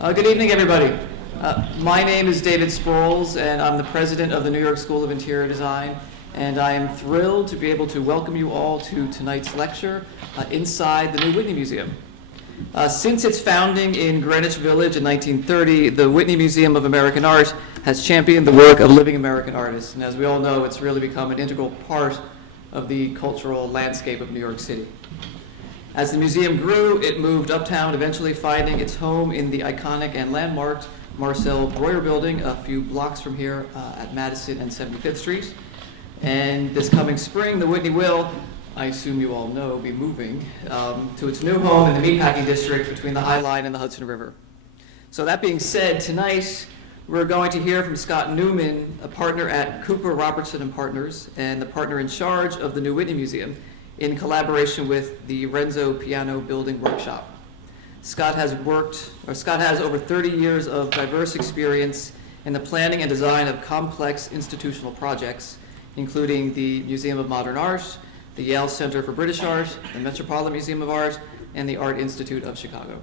Good evening, everybody. My name is David Sproles, and I'm the president of the New York School of Interior Design, and I am thrilled to be able to welcome you all to tonight's lecture inside the new Whitney Museum. Since its founding in Greenwich Village in 1930, the Whitney Museum of American Art has championed the work of living American artists, and as we all know, it's really become an integral part of the cultural landscape of New York City. As the museum grew, it moved uptown, eventually finding its home in the iconic and landmarked Marcel Breuer Building a few blocks from here at Madison and 75th Street. And this coming spring, the Whitney will, I assume you all know, be moving to its new home in the Meatpacking District between the High Line and the Hudson River. So that being said, tonight we're going to hear from Scott Newman, a partner at Cooper, Robertson Partners, and the partner in charge of the new Whitney Museum, in collaboration with the Renzo Piano Building Workshop. Scott has over 30 years of diverse experience in the planning and design of complex institutional projects, including the Museum of Modern Art, the Yale Center for British Art, the Metropolitan Museum of Art, and the Art Institute of Chicago.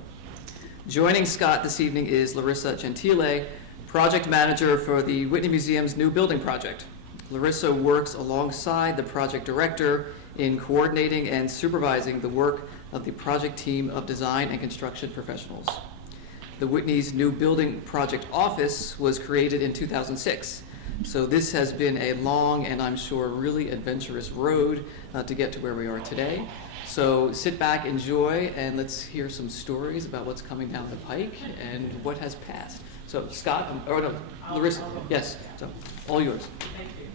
Joining Scott this evening is Larissa Gentile, project manager for the Whitney Museum's new building project. Larissa works alongside the project director in coordinating and supervising the work of the project team of design and construction professionals. The Whitney's new building project office was created in 2006, so this has been a long and I'm sure really adventurous road to get to where we are today. So sit back, enjoy, and let's hear some stories about what's coming down the pike and what has passed. So Scott, Larissa, yes, so all yours. Thank you.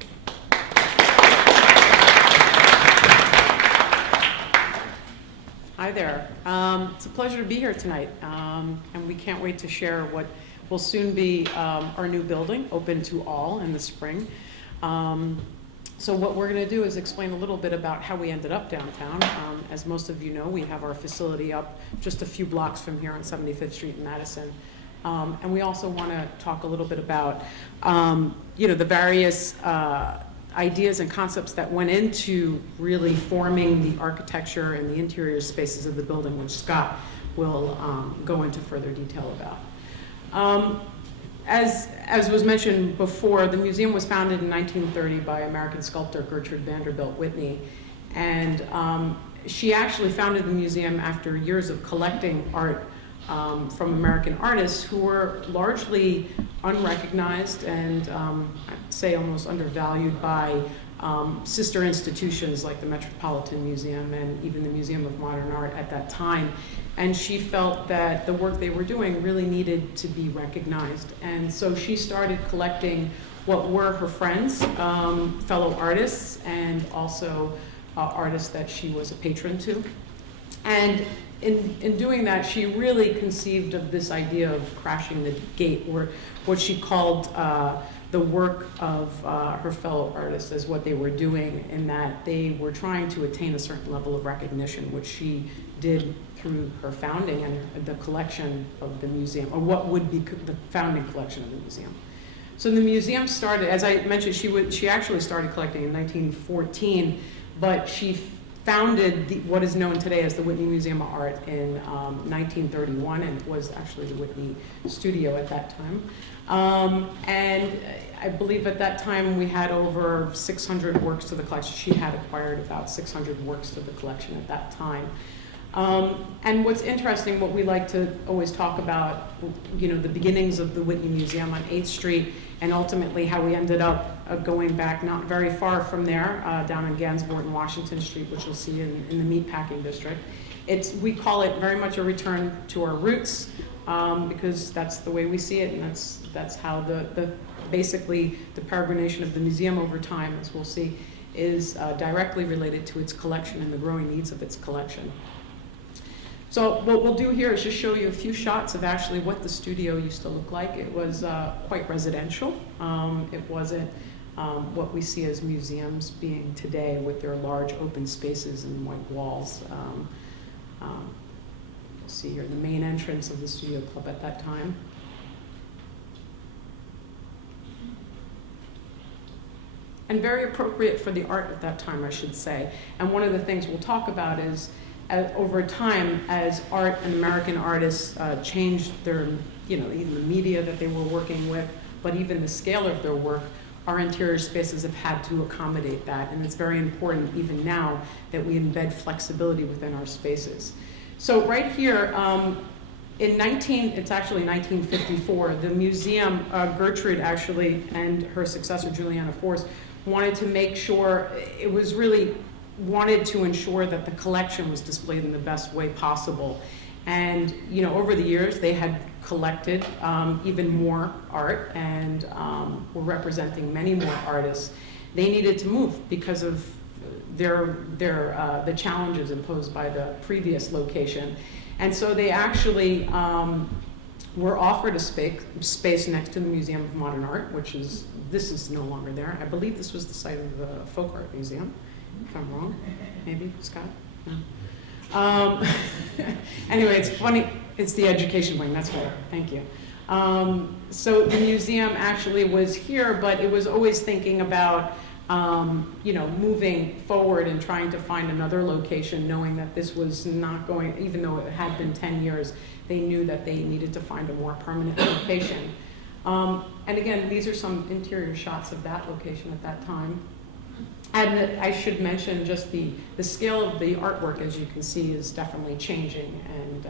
Hi there. It's a pleasure to be here tonight, and we can't wait to share what will soon be our new building, open to all in the spring. So what we're going to do is explain a little bit about how we ended up downtown. As most of you know, we have our facility up just a few blocks from here on 75th Street in Madison. And we also want to talk a little bit about the various ideas and concepts that went into really forming the architecture and the interior spaces of the building, which Scott will go into further detail about. As was mentioned before, the museum was founded in 1930 by American sculptor Gertrude Vanderbilt Whitney, and she actually founded the museum after years of collecting art from American artists who were largely unrecognized and I'd say almost undervalued by sister institutions like the Metropolitan Museum and even the Museum of Modern Art at that time. And she felt that the work they were doing really needed to be recognized. And so she started collecting what were her friends, fellow artists, and also artists that she was a patron to. And in doing that, she really conceived of this idea of crashing the gate, or what she called the work of her fellow artists as what they were doing, in that they were trying to attain a certain level of recognition, which she did through her founding and the collection of the museum, or what would be the founding collection of the museum. So the museum started, as I mentioned, she actually started collecting in 1914, but she founded what is known today as the Whitney Museum of Art in 1931, and it was actually the Whitney Studio at that time. And I believe at that time we had over 600 works to the collection. She had acquired about 600 works to the collection at that time. And what's interesting, what we like to always talk about, the beginnings of the Whitney Museum on 8th Street, and ultimately how we ended up going back not very far from there, down in Gansevoort and Washington Street, which you'll see in the Meatpacking District. We call it very much a return to our roots, because that's the way we see it, and that's how basically the peregrination of the museum over time, as we'll see, is directly related to its collection and the growing needs of its collection. So what we'll do here is just show you a few shots of actually what the studio used to look like. It was quite residential. It wasn't what we see as museums being today with their large open spaces and white walls. You'll see here the main entrance of the Studio Club at that time. And very appropriate for the art at that time, I should say. And one of the things we'll talk about is over time, as art and American artists changed their, even the media that they were working with, but even the scale of their work, our interior spaces have had to accommodate that. And it's very important even now that we embed flexibility within our spaces. So right here, it's actually 1954, the museum, Gertrude actually, and her successor, Juliana Force, wanted to make sure, it was really wanted to ensure that the collection was displayed in the best way possible. And, over the years, they had collected even more art and were representing many more artists. They needed to move because of the challenges imposed by the previous location. And so they actually were offered a space next to the Museum of Modern Art, this is no longer there. I believe this was the site of the Folk Art Museum, if I'm wrong. Maybe, Scott? No. Anyway, it's funny, it's the education wing, that's right, thank you. So the museum actually was here, but it was always thinking about moving forward and trying to find another location, knowing that this was not going, even though it had been 10 years, they knew that they needed to find a more permanent location. And again, these are some interior shots of that location at that time. And I should mention just the scale of the artwork, as you can see, is definitely changing and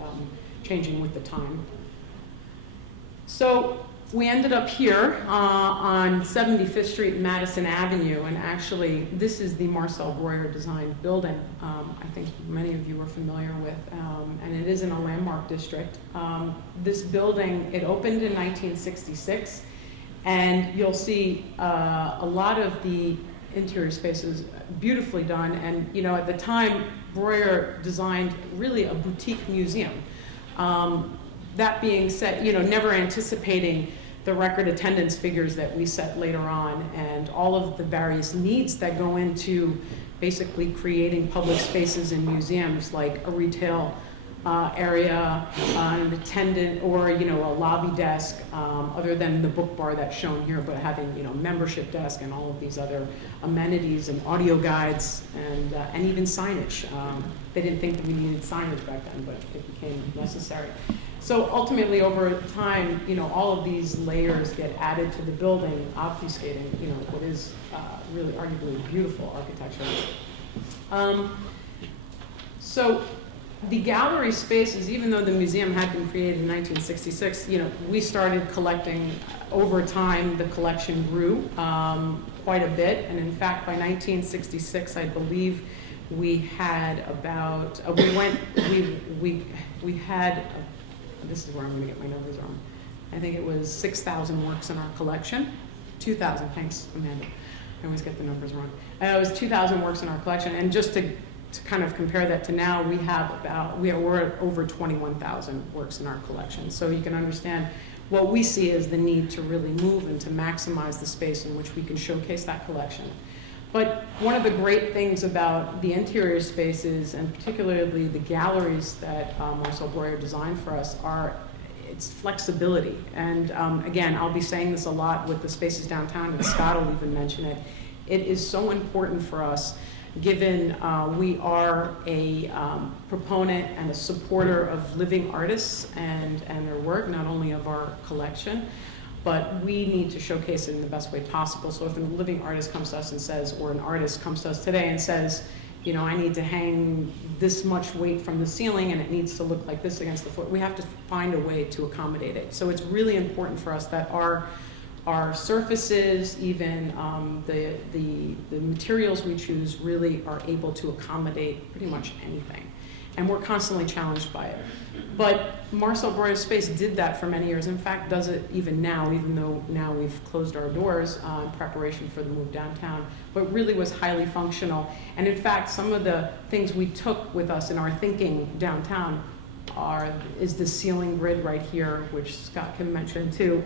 changing with the time. So we ended up here on 75th Street and Madison Avenue, and actually this is the Marcel Breuer designed building. I think many of you are familiar with, and it is in a landmark district. This building, it opened in 1966, and you'll see a lot of the interior spaces beautifully done. And at the time, Breuer designed really a boutique museum. That being said, never anticipating the record attendance figures that we set later on and all of the various needs that go into basically creating public spaces in museums, like a retail area, an attendant, or a lobby desk, other than the book bar that's shown here, but having membership desk and all of these other amenities and audio guides and even signage. They didn't think that we needed signage back then, but it became necessary. So ultimately, over time, all of these layers get added to the building, obfuscating, what is really arguably beautiful architecture. So the gallery spaces, even though the museum had been created in 1966, we started collecting over time. The collection grew quite a bit, and in fact, by 1966, I believe we had about we had. This is where I'm going to get my numbers wrong. I think it was 6,000 works in our collection. 2,000, thanks, Amanda. I always get the numbers wrong. It was 2,000 works in our collection, and just to kind of compare that to now, we're at over 21,000 works in our collection. So you can understand what we see as the need to really move and to maximize the space in which we can showcase that collection. But one of the great things about the interior spaces, and particularly the galleries that Marcel Breuer designed for us, are its flexibility. And again, I'll be saying this a lot with the spaces downtown, and Scott will even mention it. It is so important for us, given we are a proponent and a supporter of living artists and their work, not only of our collection, but we need to showcase it in the best way possible. So if a living artist comes to us and says, or an artist comes to us today and says, I need to hang this much weight from the ceiling and it needs to look like this against the floor, we have to find a way to accommodate it. So it's really important for us that our surfaces, even the materials we choose, really are able to accommodate pretty much anything. And we're constantly challenged by it. But Marcel Breuer's space did that for many years. In fact, does it even now, even though now we've closed our doors in preparation for the move downtown, but really was highly functional. And in fact, some of the things we took with us in our thinking downtown is the ceiling grid right here, which Scott can mention too.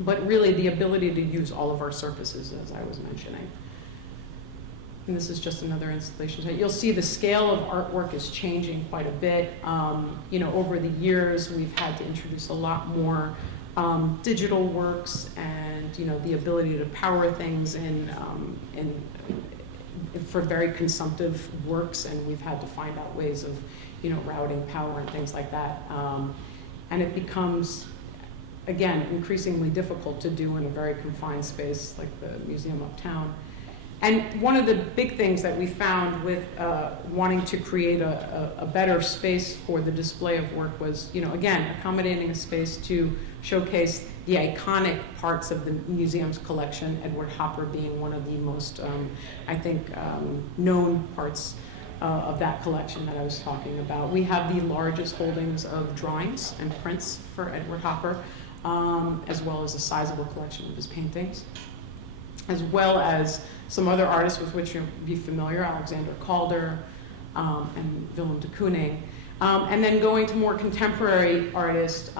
But really the ability to use all of our surfaces, as I was mentioning. And this is just another installation. You'll see the scale of artwork is changing quite a bit. Over the years, we've had to introduce a lot more digital works and the ability to power things in for very consumptive works, and we've had to find out ways of, routing power and things like that. And it becomes, again, increasingly difficult to do in a very confined space like the museum uptown. And one of the big things that we found with wanting to create a better space for the display of work was, again, accommodating a space to showcase the iconic parts of the museum's collection, Edward Hopper being one of the most, I think, known parts of that collection that I was talking about. We have the largest holdings of drawings and prints for Edward Hopper, as well as a sizable collection of his paintings, as well as some other artists with which you'll be familiar, Alexander Calder and Willem De Kooning. And then going to more contemporary artists,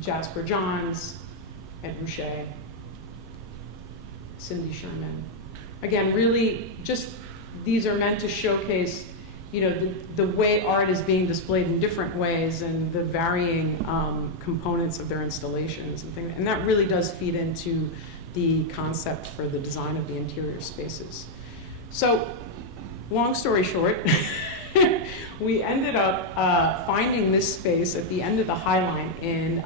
Jasper Johns, Ed Ruscha, Cindy Sherman. Again, really just these are meant to showcase, the way art is being displayed in different ways and the varying components of their installations and things. And that really does feed into the concept for the design of the interior spaces. So, long story short, we ended up finding this space at the end of the High Line in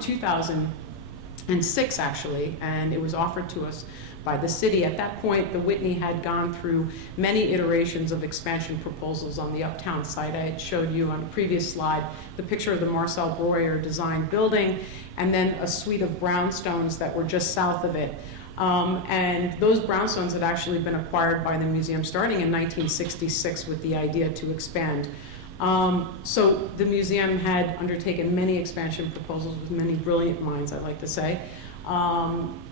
2006, actually, and it was offered to us by the city. At that point, the Whitney had gone through many iterations of expansion proposals on the uptown site. I had showed you on a previous slide the picture of the Marcel Breuer designed building, and then a suite of brownstones that were just south of it. And those brownstones had actually been acquired by the museum starting in 1966 with the idea to expand. So the museum had undertaken many expansion proposals with many brilliant minds, I'd like to say.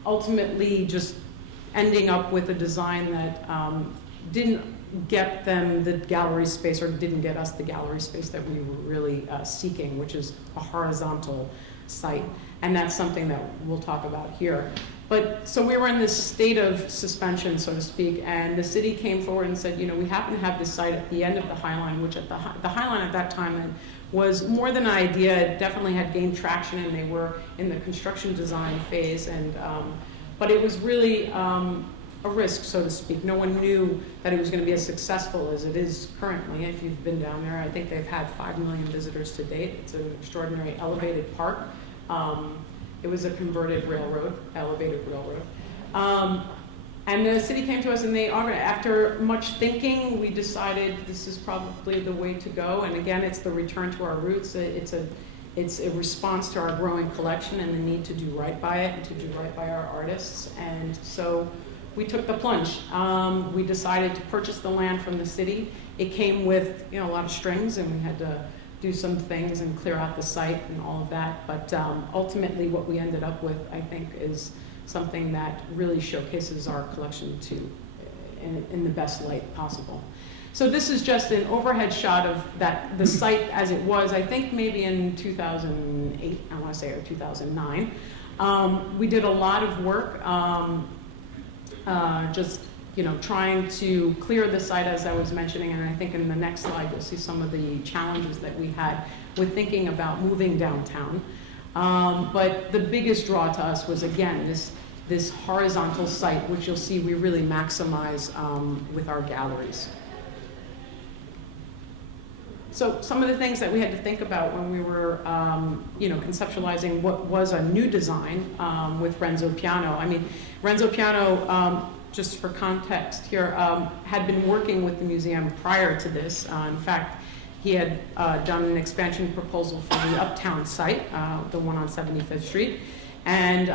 Ultimately, just ending up with a design that didn't get them the gallery space, or didn't get us the gallery space that we were really seeking, which is a horizontal site. And that's something that we'll talk about here. But so we were in this state of suspension, so to speak, and the city came forward and said, we happen to have this site at the end of the High Line, which at the High Line at that time was more than an idea. It definitely had gained traction, and they were in the construction design phase. And but it was really a risk, so to speak. No one knew that it was going to be as successful as it is currently. If you've been down there, I think they've had 5 million visitors to date. It's an extraordinary elevated park. It was a converted elevated railroad. And the city came to us and they offered, after much thinking, we decided this is probably the way to go. And again, it's the return to our roots. It's a response to our growing collection and the need to do right by it and to do right by our artists. And so we took the plunge. We decided to purchase the land from the city. It came with a lot of strings, and we had to do some things and clear out the site and all of that. But ultimately what we ended up with, I think, is something that really showcases our collection in the best light possible. So this is just an overhead shot of the site as it was, I think maybe in 2008, I want to say, or 2009. We did a lot of work just trying to clear the site, as I was mentioning, and I think in the next slide you'll see some of the challenges that we had with thinking about moving downtown. But the biggest draw to us was, again, this horizontal site, which you'll see we really maximize with our galleries. So some of the things that we had to think about when we were conceptualizing what was a new design with Renzo Piano. I mean, Renzo Piano, just for context here, had been working with the museum prior to this. In fact, he had done an expansion proposal for the Uptown site, the one on 75th Street. And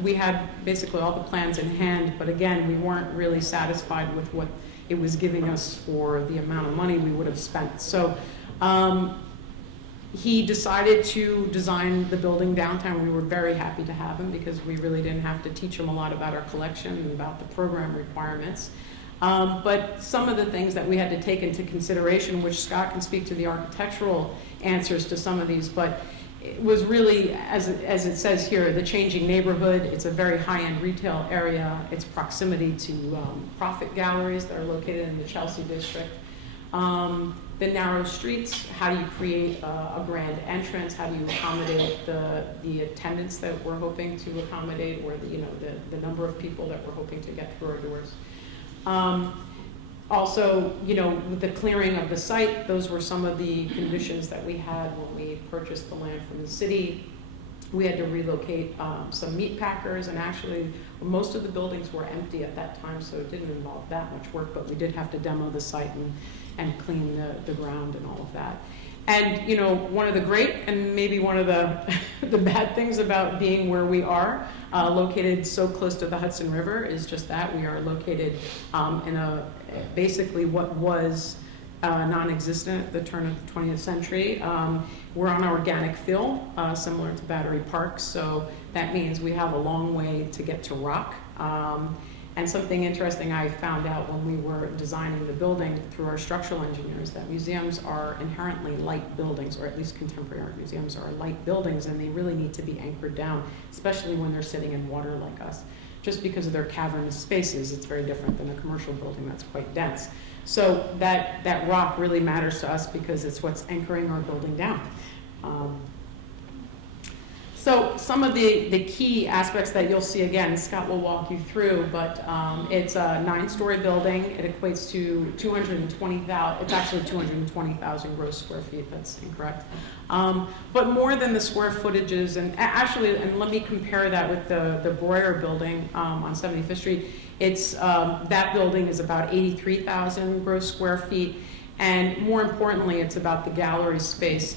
we had basically all the plans in hand, but again, we weren't really satisfied with what it was giving us for the amount of money we would have spent. So he decided to design the building downtown. We were very happy to have him because we really didn't have to teach him a lot about our collection and about the program requiremits. But some of the things that we had to take into consideration, which Scott can speak to the architectural answers to some of these, but it was really, as it says here, the changing neighborhood. It's a very high-end retail area. Its proximity to profit galleries that are located in the Chelsea district. The narrow streets, how do you create a grand entrance? How do you accommodate the attendance that we're hoping to accommodate, or the number of people that we're hoping to get through our doors? Also, with the clearing of the site, those were some of the conditions that we had when we purchased the land from the city. We had to relocate some meat packers, and actually most of the buildings were empty at that time, so it didn't involve that much work, but we did have to demo the site and clean the ground and all of that. And one of the great and maybe one of the the bad things about being where we are, located so close to the Hudson River, is just that we are located in basically what was non-existent at the turn of the 20th century. We're on organic fill, similar to Battery Park, so that means we have a long way to get to rock. And something interesting I found out when we were designing the building through our structural engineers, that museums are inherently light buildings, or at least contemporary art museums are light buildings, and they really need to be anchored down, especially when they're sitting in water like us. Just because of their cavernous spaces, it's very different than a commercial building that's quite dense. So that rock really matters to us because it's what's anchoring our building down. So some of the key aspects that you'll see, again, Scott will walk you through, but it's a 9-story building. It equates to 220,000, it's actually 220,000 gross square feet, that's incorrect. But more than the square footages, and actually, and let me compare that with the Breuer building on 75th Street. It's, that building is about 83,000 gross square feet. And more importantly, it's about the gallery space,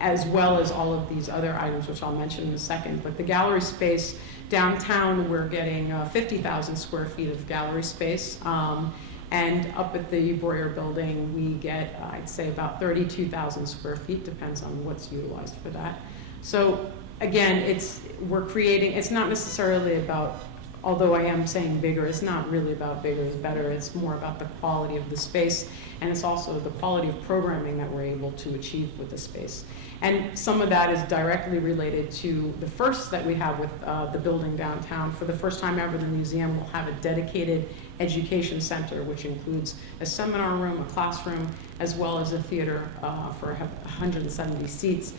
as well as all of these other items, which I'll mention in a second. But the gallery space downtown, we're getting 50,000 square feet of gallery space. And up at the Breuer building, we get, I'd say, about 32,000 square feet, depends on what's utilized for that. So again, we're creating, it's not necessarily about, although I am saying bigger, it's not really about bigger is better. It's more about the quality of the space, and it's also the quality of programming that we're able to achieve with the space. And some of that is directly related to the firsts that we have with the building downtown. For the first time ever, the museum will have a dedicated education center, which includes a seminar room, a classroom, as well as a theater for 170 seats.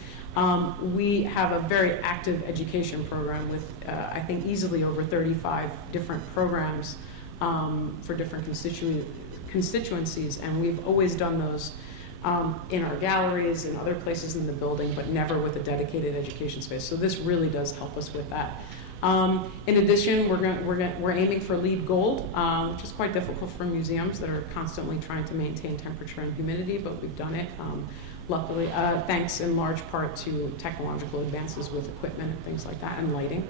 We have a very active education program with, I think, easily over 35 different programs for different constituencies, and we've always done those in our galleries and other places in the building, but never with a dedicated education space. So this really does help us with that. In addition, we're aiming for LEED Gold, which is quite difficult for museums that are constantly trying to maintain temperature and humidity, but we've done it. Luckily, thanks in large part to technological advances with equipment and things like that, and lighting.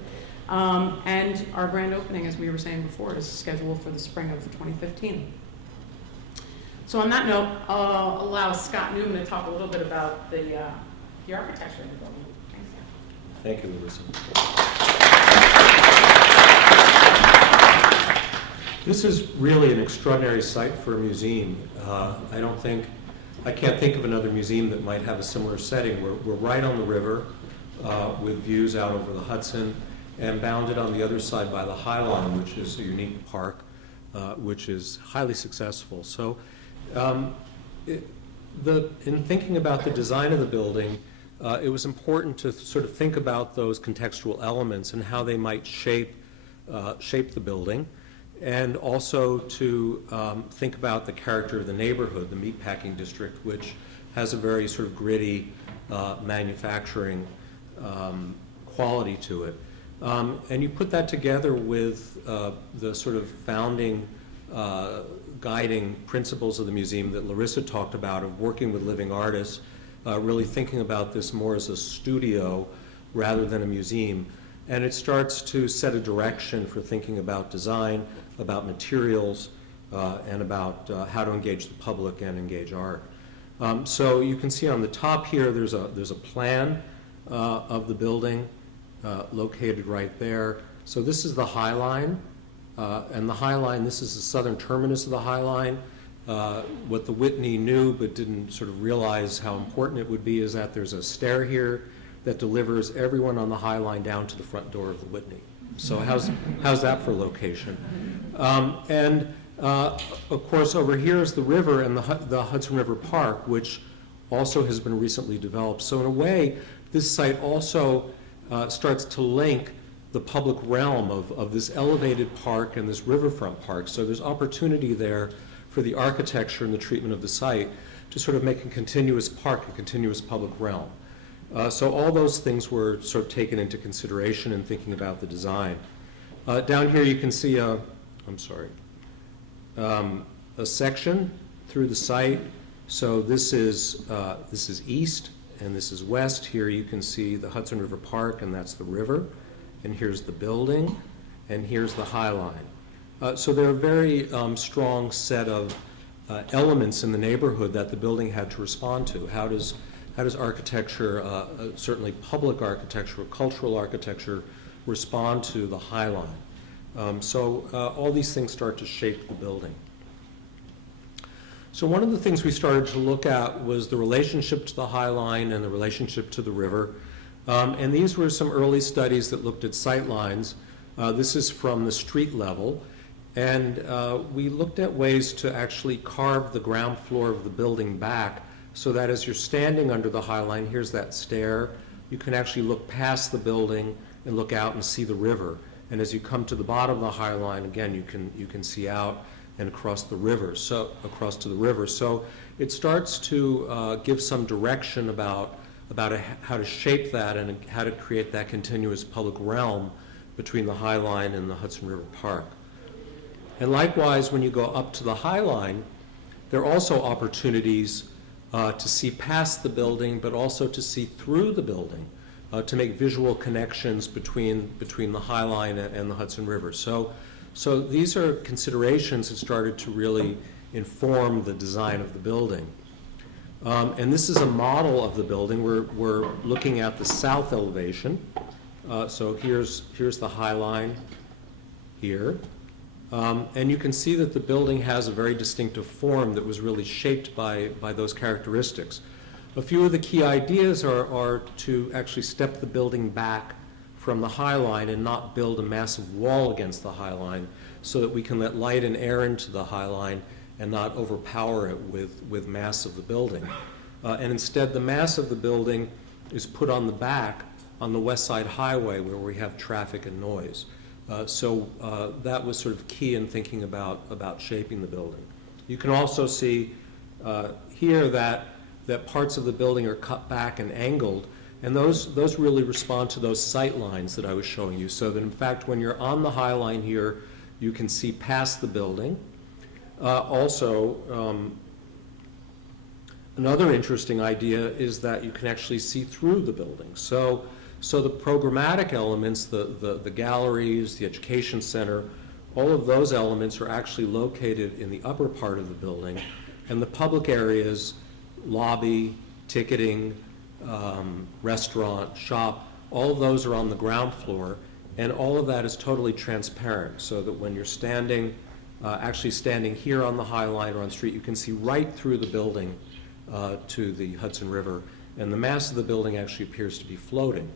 And our grand opening, as we were saying before, is scheduled for the spring of 2015. So on that note, I'll allow Scott Newman to talk a little bit about the architecture of the building. Thank you, Larissa. This is really an extraordinary site for a museum. I can't think of another museum that might have a similar setting. We're right on the river with views out over the Hudson, and bounded on the other side by the High Line, which is a unique park, which is highly successful. So in thinking about the design of the building, it was important to sort of think about those contextual elements and how they might shape the building, and also to think about the character of the neighborhood, the Meatpacking District, which has a very sort of gritty manufacturing quality to it. And you put that together with the sort of founding guiding principles of the museum that Larissa talked about, of working with living artists, really thinking about this more as a studio rather than a museum. And it starts to set a direction for thinking about design, about materials, and about how to engage the public and engage art. So you can see on the top here, there's a plan of the building located right there. So this is the High Line, and the High Line, this is the southern terminus of the High Line. What the Whitney knew but didn't sort of realize how important it would be is that there's a stair here that delivers everyone on the High Line down to the front door of the Whitney. So how's that for location? Of course, over here is the river and the Hudson River Park, which also has been recently developed. So in a way, this site also starts to link the public realm of this elevated park and this riverfront park. So there's opportunity there for the architecture and the treatment of the site to sort of make a continuous park, a continuous public realm. So all those things were sort of taken into consideration in thinking about the design. Down here you can see a section through the site. So this is east and this is west. Here you can see the Hudson River Park, and that's the river. And here's the building, and here's the High Line. So there are a very strong set of elements in the neighborhood that the building had to respond to. How does architecture, certainly public architecture, cultural architecture, respond to the High Line? So all these things start to shape the building. So one of the things we started to look at was the relationship to the High Line and the relationship to the river. And these were some early studies that looked at sight lines. This is from the street level. And we looked at ways to actually carve the ground floor of the building back so that as you're standing under the High Line, here's that stair, you can actually look past the building and look out and see the river. And as you come to the bottom of the High Line, again, you can see out and across the river, across to the river. So it starts to give some direction about how to shape that and how to create that continuous public realm between the High Line and the Hudson River Park. And likewise, when you go up to the High Line, there are also opportunities to see past the building, but also to see through the building, to make visual connections between the High Line and the Hudson River. So these are considerations that started to really inform the design of the building. And this is a model of the building. We're looking at the south elevation. So here's the High Line here. And you can see that the building has a very distinctive form that was really shaped by those characteristics. A few of the key ideas are to actually step the building back from the High Line and not build a massive wall against the High Line so that we can let light and air into the High Line and not overpower it with mass of the building. And instead, the mass of the building is put on the back on the West Side Highway where we have traffic and noise. So that was sort of key in thinking about shaping the building. You can also see here that parts of the building are cut back and angled, and those really respond to those sight lines that I was showing you, so that in fact when you're on the High Line here, you can see past the building. Another interesting idea is that you can actually see through the building. So the programmatic elements, the galleries, the education center, all of those elements are actually located in the upper part of the building, and the public areas, lobby, ticketing, restaurant, shop, all of those are on the ground floor, and all of that is totally transparent, so that when you're actually standing here on the High Line or on the street, you can see right through the building to the Hudson River, and the mass of the building actually appears to be floating.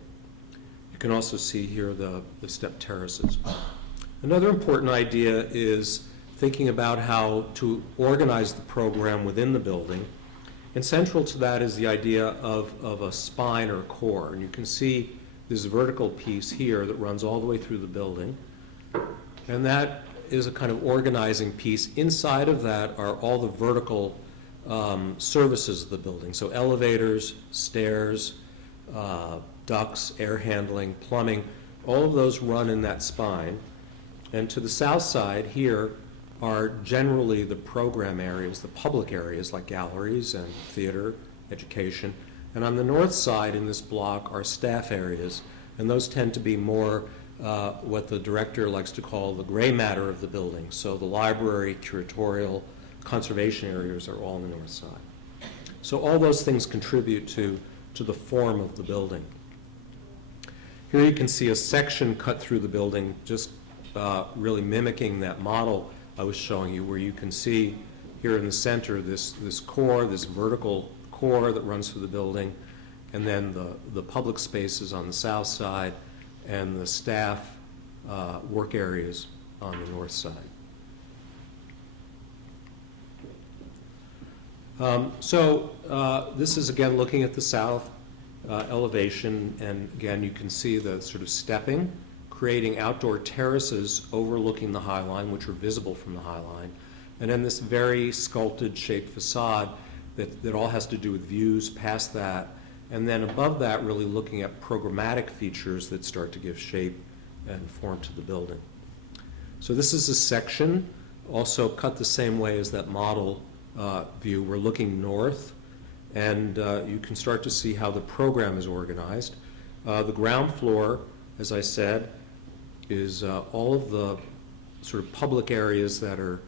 You can also see here the step terraces. Another important idea is thinking about how to organize the program within the building. And central to that is the idea of a spine or a core. And you can see this vertical piece here that runs all the way through the building. And that is a kind of organizing piece. Inside of that are all the vertical services of the building. So elevators, stairs, ducts, air handling, plumbing, all of those run in that spine. And to the south side here are generally the program areas, the public areas like galleries and theater, education. And on the north side in this block are staff areas, and those tend to be more what the director likes to call the gray matter of the building. So the library, curatorial, conservation areas are all on the north side. So all those things contribute to the form of the building. Here you can see a section cut through the building, just really mimicking that model I was showing you, where you can see here in the center this core, this vertical core that runs through the building, and then the public spaces on the south side and the staff work areas on the north side. This is again looking at the south elevation, and again you can see the sort of stepping, creating outdoor terraces overlooking the High Line, which are visible from the High Line. and then this very sculpted shaped facade that all has to do with views past that. And then above that, really looking at programmatic features that start to give shape and form to the building. So this is a section, also cut the same way as that model view. We're looking north, and you can start to see how the program is organized. The ground floor, as I said, is all of the sort of public areas that are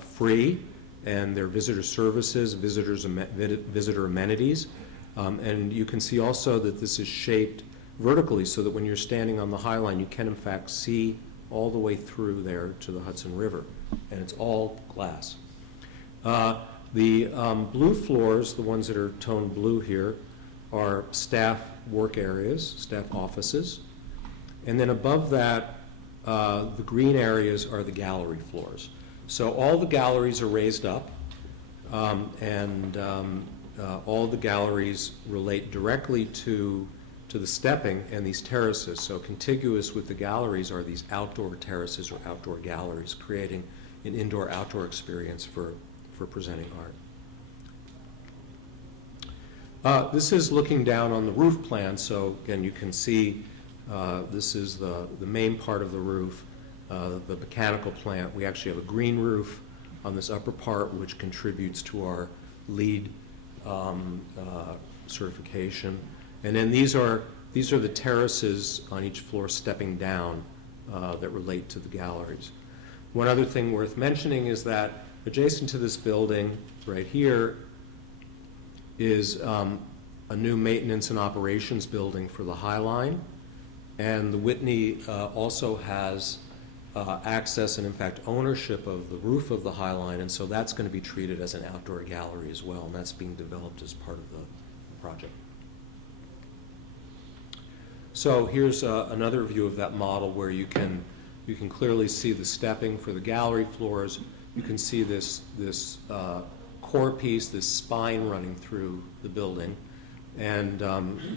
free, and their visitor services, visitor amenities. And you can see also that this is shaped vertically so that when you're standing on the High Line, you can in fact see all the way through there to the Hudson River, and it's all glass. The blue floors, the ones that are toned blue here, are staff work areas, staff offices. And then above that, the green areas are the gallery floors. So all the galleries are raised up, and all the galleries relate directly to the stepping and these terraces. So contiguous with the galleries are these outdoor terraces or outdoor galleries, creating an indoor-outdoor experience for presenting art. This is looking down on the roof plan. So again, you can see this is the main part of the roof, the mechanical plant. We actually have a green roof on this upper part, which contributes to our LEED certification. And then these are the terraces on each floor stepping down that relate to the galleries. One other thing worth mentioning is that adjacent to this building right here is a new maintenance and operations building for the High Line. And the Whitney also has access and in fact ownership of the roof of the High Line, and so that's going to be treated as an outdoor gallery as well, and that's being developed as part of the project. So here's another view of that model where you can clearly see the stepping for the gallery floors. You can see this core piece, this spine running through the building, and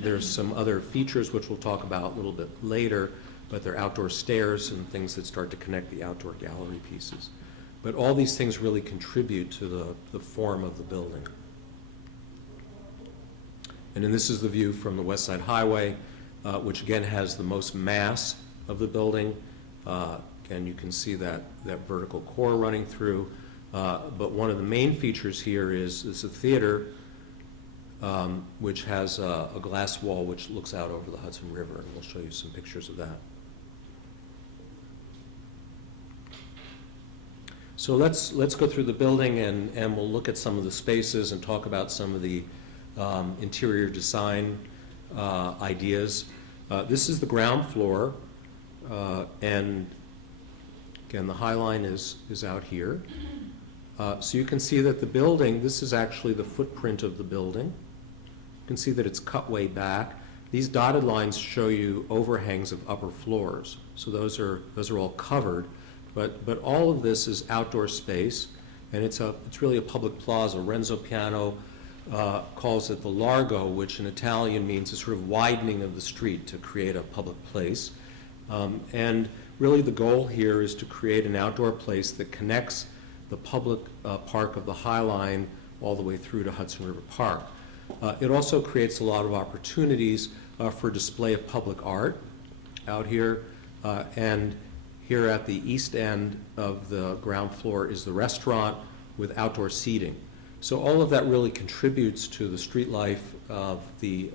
there's some other features which we'll talk about a little bit later, but they're outdoor stairs and things that start to connect the outdoor gallery pieces. But all these things really contribute to the form of the building. And then this is the view from the West Side Highway, which again has the most mass of the building. And you can see that vertical core running through. But one of the main features here is a theater, which has a glass wall which looks out over the Hudson River, and we'll show you some pictures of that. So let's go through the building, and we'll look at some of the spaces and talk about some of the interior design ideas. This is the ground floor, and again, the High Line is out here. So you can see that the building, this is actually the footprint of the building. You can see that it's cut way back. These dotted lines show you overhangs of upper floors. So those are all covered, but all of this is outdoor space, and it's really a public plaza. Renzo Piano calls it the largo, which in Italian means a sort of widening of the street to create a public place. And really the goal here is to create an outdoor place that connects the public park of the High Line all the way through to Hudson River Park. It also creates a lot of opportunities for display of public art out here. And here at the east end of the ground floor is the restaurant with outdoor seating. So all of that really contributes to the street life of the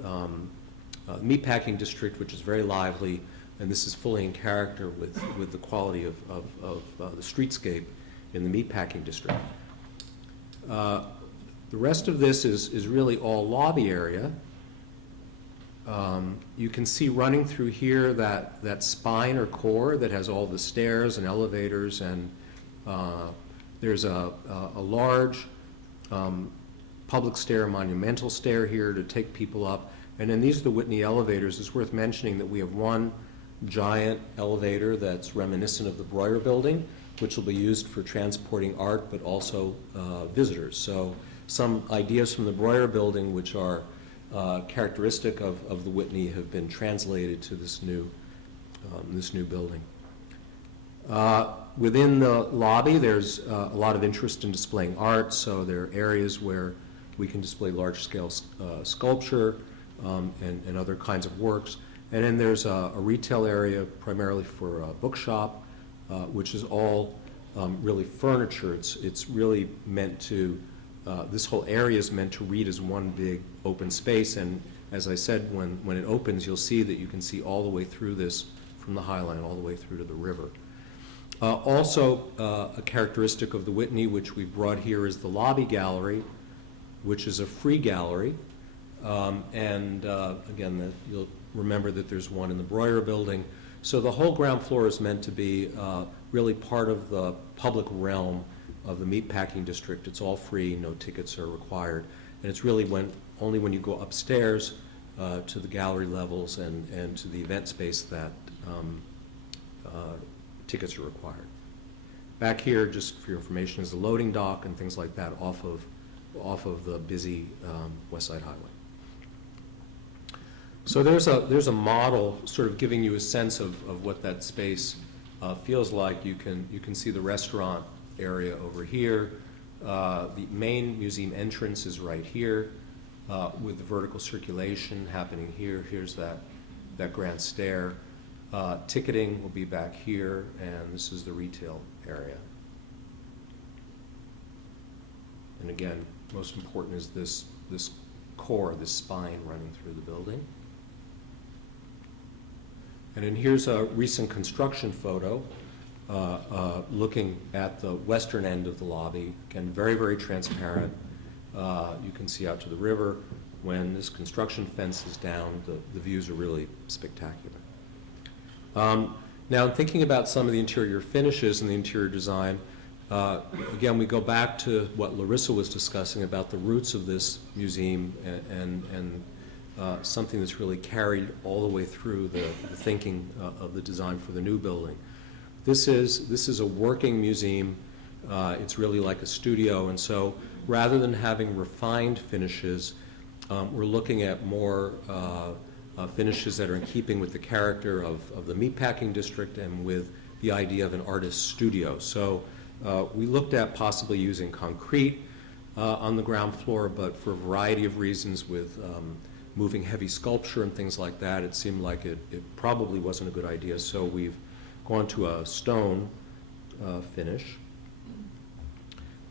Meatpacking District, which is very lively, and this is fully in character with the quality of the streetscape in the Meatpacking District. The rest of this is really all lobby area. You can see running through here that spine or core that has all the stairs and elevators, and there's a large public stair, monumental stair here to take people up. And then these are the Whitney elevators. It's worth mentioning that we have one giant elevator that's reminiscent of the Breuer building, which will be used for transporting art, but also visitors. So some ideas from the Breuer building, which are characteristic of the Whitney, have been translated to this new building. Within the lobby, there's a lot of interest in displaying art, so there are areas where we can display large-scale sculpture and other kinds of works. And then there's a retail area primarily for a bookshop, which is all really furniture. It's really meant to, this whole area is meant to read as one big open space. And as I said, when it opens, you'll see that you can see all the way through this, from the High Line all the way through to the river. Also, a characteristic of the Whitney, which we've brought here, is the lobby gallery, which is a free gallery. Again, you'll remember that there's one in the Breuer building. So the whole ground floor is meant to be really part of the public realm of the Meatpacking District. It's all free, no tickets are required. And it's really only when you go upstairs to the gallery levels and to the event space that tickets are required. Back here, just for your information, is the loading dock and things like that off of the busy West Side Highway. So there's a model sort of giving you a sense of what that space feels like. You can see the restaurant area over here. The main museum entrance is right here with the vertical circulation happening here. Here's that grand stair. Ticketing will be back here, and this is the retail area. And again, most important is this core, this spine running through the building. And then here's a recent construction photo looking at the western end of the lobby. Again, very, very transparent. You can see out to the river. When this construction fence is down, the views are really spectacular. Now, thinking about some of the interior finishes and the interior design, again, we go back to what Larissa was discussing about the roots of this museum and something that's really carried all the way through the thinking of the design for the new building. This is a working museum. It's really like a studio, and so rather than having refined finishes, we're looking at more finishes that are in keeping with the character of the Meatpacking District and with the idea of an artist's studio. So we looked at possibly using concrete on the ground floor, but for a variety of reasons with moving heavy sculpture and things like that, it seemed like it probably wasn't a good idea. So we've gone to a stone finish.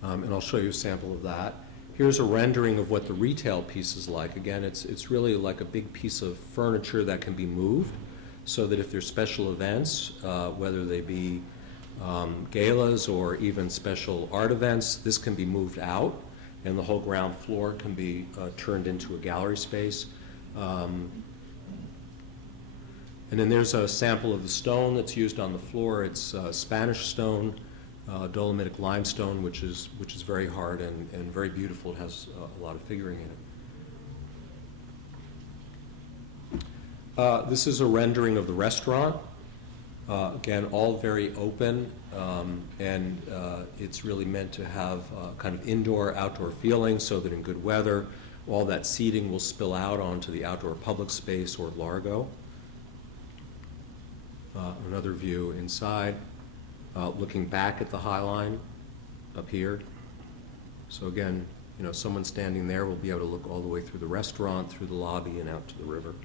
And I'll show you a sample of that. Here's a rendering of what the retail piece is like. Again, it's really like a big piece of furniture that can be moved so that if there's special events, whether they be galas or even special art events, this can be moved out and the whole ground floor can be turned into a gallery space. And then there's a sample of the stone that's used on the floor. It's Spanish stone, dolomitic limestone, which is very hard and very beautiful. It has a lot of figuring in it. This is a rendering of the restaurant. Again, all very open, and it's really meant to have kind of indoor-outdoor feeling so that in good weather, all that seating will spill out onto the outdoor public space or largo. Another view inside. Looking back at the High Line up here. So again, someone standing there will be able to look all the way through the restaurant, through the lobby, and out to the river.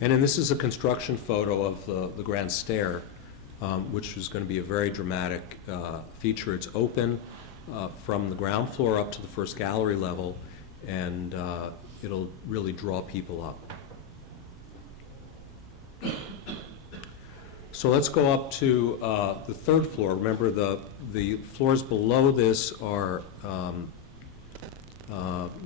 And then this is a construction photo of the grand stair, which is going to be a very dramatic feature. It's open from the ground floor up to the first gallery level, and it'll really draw people up. So let's go up to the third floor. Remember, the floors below this are, well,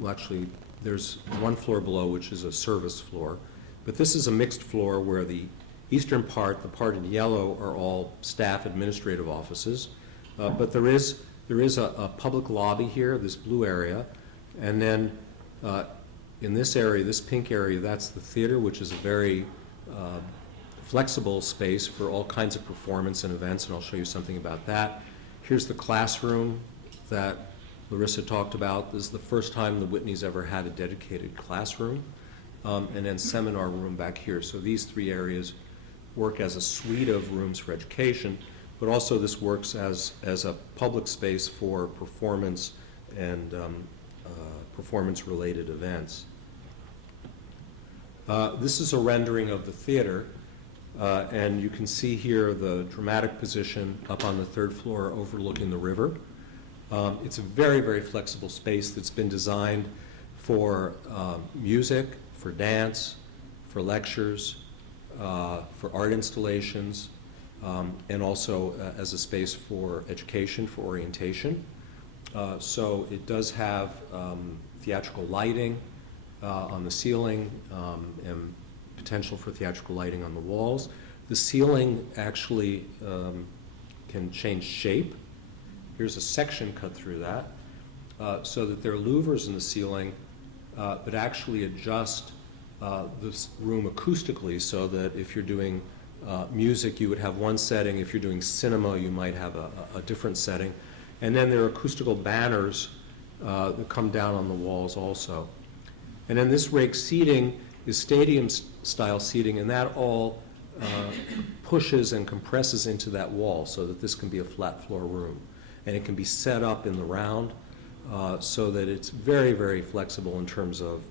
actually, there's one floor below, which is a service floor. But this is a mixed floor where the eastern part, the part in yellow, are all staff administrative offices. But there is a public lobby here, this blue area. And then in this area, this pink area, that's the theater, which is a very flexible space for all kinds of performance and events, and I'll show you something about that. Here's the classroom that Larissa talked about. This is the first time the Whitney's ever had a dedicated classroom, and then seminar room back here. So these three areas work as a suite of rooms for education, but also this works as a public space for performance and performance-related events. This is a rendering of the theater, and you can see here the dramatic position up on the 3rd floor overlooking the river. It's a very, very flexible space that's been designed for music, for dance, for lectures, for art installations, and also as a space for education, for orientation. So it does have theatrical lighting on the ceiling and potential for theatrical lighting on the walls. The ceiling actually can change shape. Here's a section cut through that, so that there are louvers in the ceiling, but actually adjust this room acoustically, so that if you're doing music, you would have one setting. If you're doing cinema, you might have a different setting. And then there are acoustical banners that come down on the walls also. And then this rake seating is stadium-style seating, and that all pushes and compresses into that wall so that this can be a flat floor room. And it can be set up in the round so that it's very, very flexible in terms of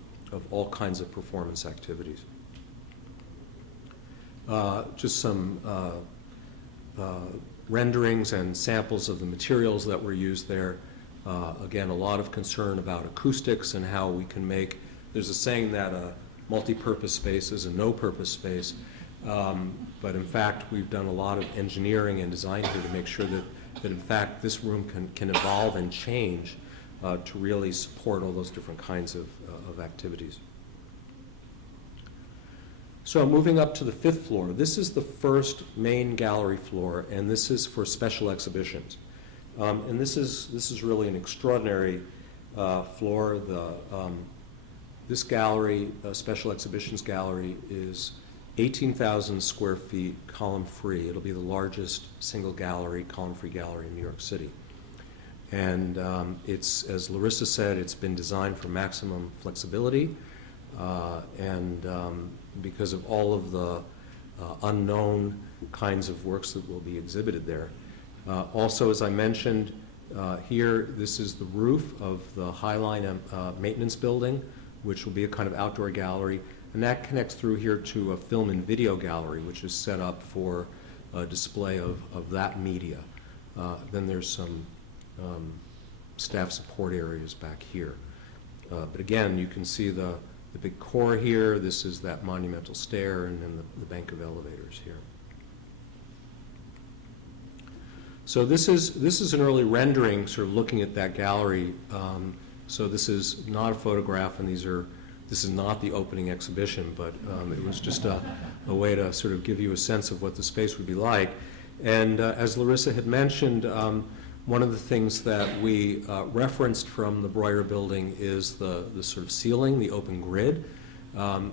all kinds of performance activities. Just some renderings and samples of the materials that were used there. Again, a lot of concern about acoustics and how we can make, there's a saying that a multi-purpose space is a no-purpose space, but in fact we've done a lot of engineering and design here to make sure that in fact this room can evolve and change to really support all those different kinds of activities. So moving up to the 5th floor, this is the first main gallery floor, and this is for special exhibitions. And this is really an extraordinary floor. This gallery, Special Exhibitions Gallery, is 18,000 square feet, column-free. It'll be the largest single gallery, column-free gallery in New York City. And it's, as Larissa said, it's been designed for maximum flexibility, and because of all of the unknown kinds of works that will be exhibited there. Also, as I mentioned, here, this is the roof of the Highline Maintenance Building, which will be a kind of outdoor gallery, and that connects through here to a film and video gallery, which is set up for a display of that media. Then there's some staff support areas back here. But again, you can see the big core here. This is that monumental stair, and then the bank of elevators here. So this is an early rendering, sort of looking at that gallery. So this is not a photograph, and this is not the opening exhibition, but it was just a way to sort of give you a sense of what the space would be like. And as Larissa had mentioned, one of the things that we referenced from the Breuer building is the sort of ceiling, the open grid.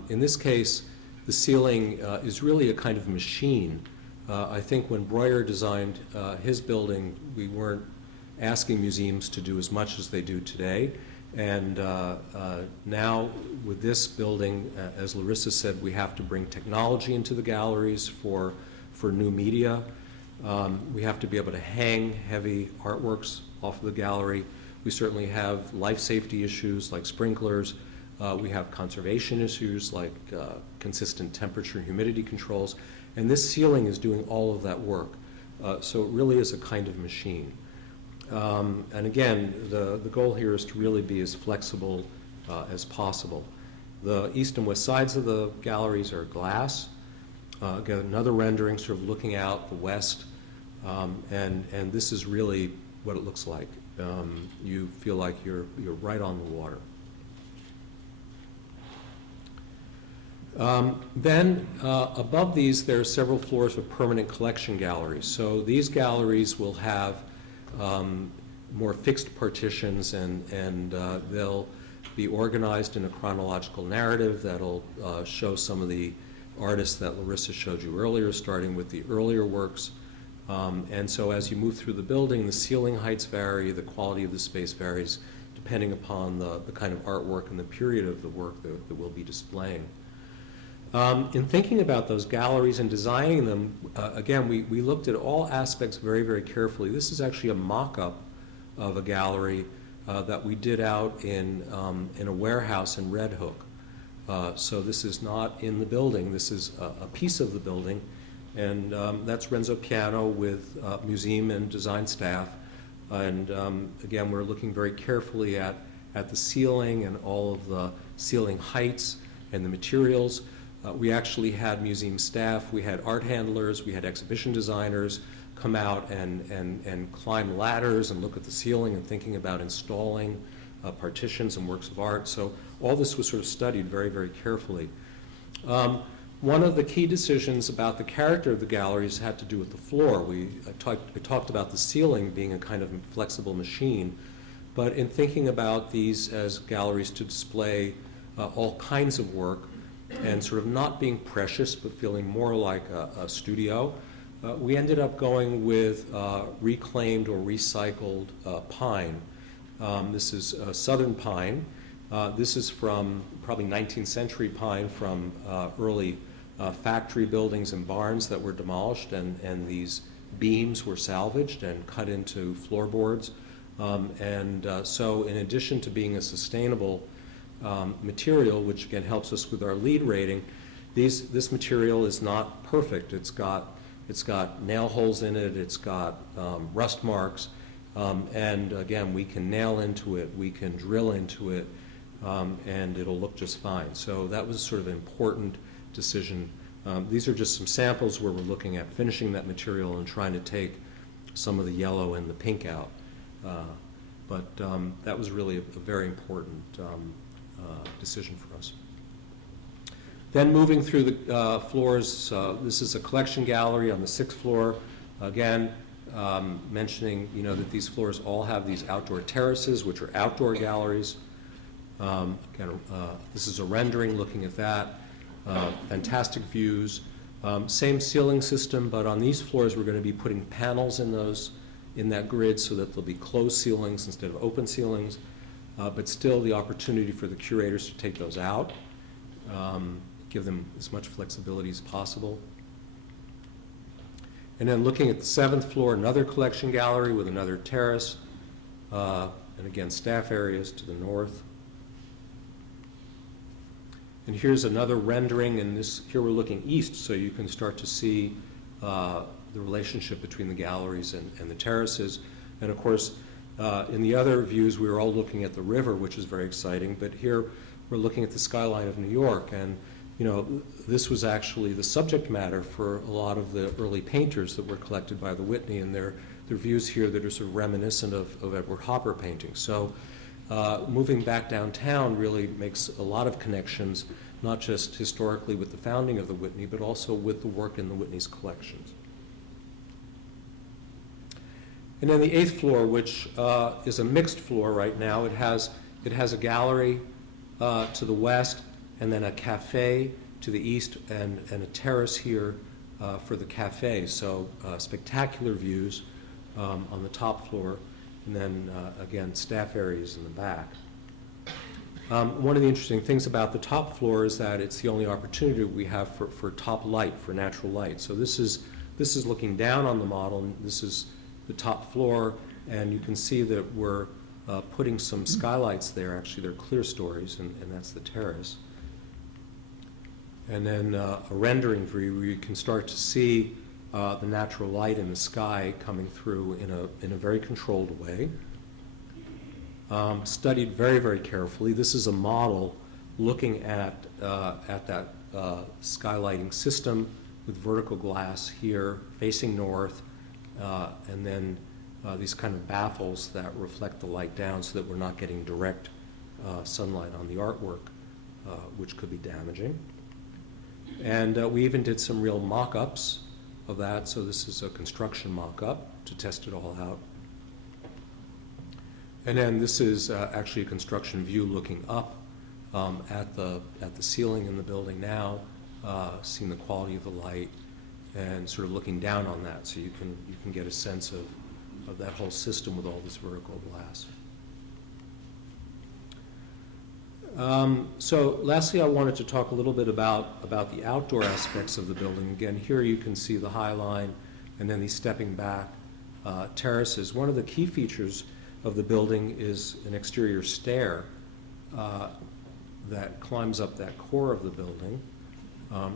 In this case, the ceiling is really a kind of machine. I think when Breuer designed his building, we weren't asking museums to do as much as they do today. And now with this building, as Larissa said, we have to bring technology into the galleries for new media. We have to be able to hang heavy artworks off of the gallery. We certainly have life safety issues like sprinklers. We have conservation issues like consistent temperature and humidity controls. And this ceiling is doing all of that work. So it really is a kind of machine. And again, the goal here is to really be as flexible as possible. The east and west sides of the galleries are glass. Again, another rendering sort of looking out the west. And this is really what it looks like. You feel like you're right on the water. Then above these, there are several floors of permanent collection galleries. So these galleries will have more fixed partitions, and they'll be organized in a chronological narrative that'll show some of the artists that Larissa showed you earlier, starting with the earlier works. And so as you move through the building, the ceiling heights vary, the quality of the space varies, depending upon the kind of artwork and the period of the work that we'll be displaying. In thinking about those galleries and designing them, again, we looked at all aspects very, very carefully. This is actually a mock-up of a gallery that we did out in a warehouse in Red Hook. So this is not in the building. This is a piece of the building. And that's Renzo Piano with museum and design staff. And again, we're looking very carefully at the ceiling and all of the ceiling heights and the materials. We actually had museum staff, we had art handlers, we had exhibition designers come out and climb ladders and look at the ceiling and thinking about installing partitions and works of art. So all this was sort of studied very, very carefully. One of the key decisions about the character of the galleries had to do with the floor. I talked about the ceiling being a kind of flexible machine, but in thinking about these as galleries to display all kinds of work and sort of not being precious but feeling more like a studio, we ended up going with reclaimed or recycled pine. This is southern pine. This is from probably 19th century pine from early factory buildings and barns that were demolished, and these beams were salvaged and cut into floorboards. So in addition to being a sustainable material, which again helps us with our LEED rating, this material is not perfect. It's got nail holes in it, it's got rust marks, and again, we can nail into it, we can drill into it, and it'll look just fine. So that was sort of an important decision. These are just some samples where we're looking at finishing that material and trying to take some of the yellow and the pink out. But that was really a very important decision for us. Then moving through the floors, this is a collection gallery on the 6th floor. Again, mentioning that these floors all have these outdoor terraces, which are outdoor galleries. This is a rendering looking at that. Fantastic views. Same ceiling system, but on these floors we're going to be putting panels in that grid so that there'll be closed ceilings instead of open ceilings, but still the opportunity for the curators to take those out, give them as much flexibility as possible. And then looking at the 7th floor, another collection gallery with another terrace, and again staff areas to the north. And here's another rendering, and here we're looking east, so you can start to see the relationship between the galleries and the terraces. And of course, in the other views, we were all looking at the river, which is very exciting, but here we're looking at the skyline of New York. And this was actually the subject matter for a lot of the early painters that were collected by the Whitney, and their views here that are sort of reminiscent of Edward Hopper paintings. So moving back downtown really makes a lot of connections, not just historically with the founding of the Whitney, but also with the work in the Whitney's collections. And then the 8th floor, which is a mixed floor right now, it has a gallery to the west, and then a cafe to the east, and a terrace here for the cafe. So spectacular views on the top floor, and then again staff areas in the back. One of the interesting things about the top floor is that it's the only opportunity we have for top light, for natural light. So this is looking down on the model, and this is the top floor, and you can see that we're putting some skylights there. Actually, they're clear stories, and that's the terrace. And then a rendering view where you can start to see the natural light in the sky coming through in a very controlled way. Studied very, very carefully. This is a model looking at that skylighting system with vertical glass here facing north, and then these kind of baffles that reflect the light down so that we're not getting direct sunlight on the artwork, which could be damaging. And we even did some real mock-ups of that. So this is a construction mock-up to test it all out. And then this is actually a construction view looking up at the ceiling in the building now, seeing the quality of the light, and sort of looking down on that, so you can get a sense of that whole system with all this vertical glass. So lastly, I wanted to talk a little bit about the outdoor aspects of the building. Again, here you can see the High Line and then these stepping back terraces. One of the key features of the building is an exterior stair that climbs up that core of the building.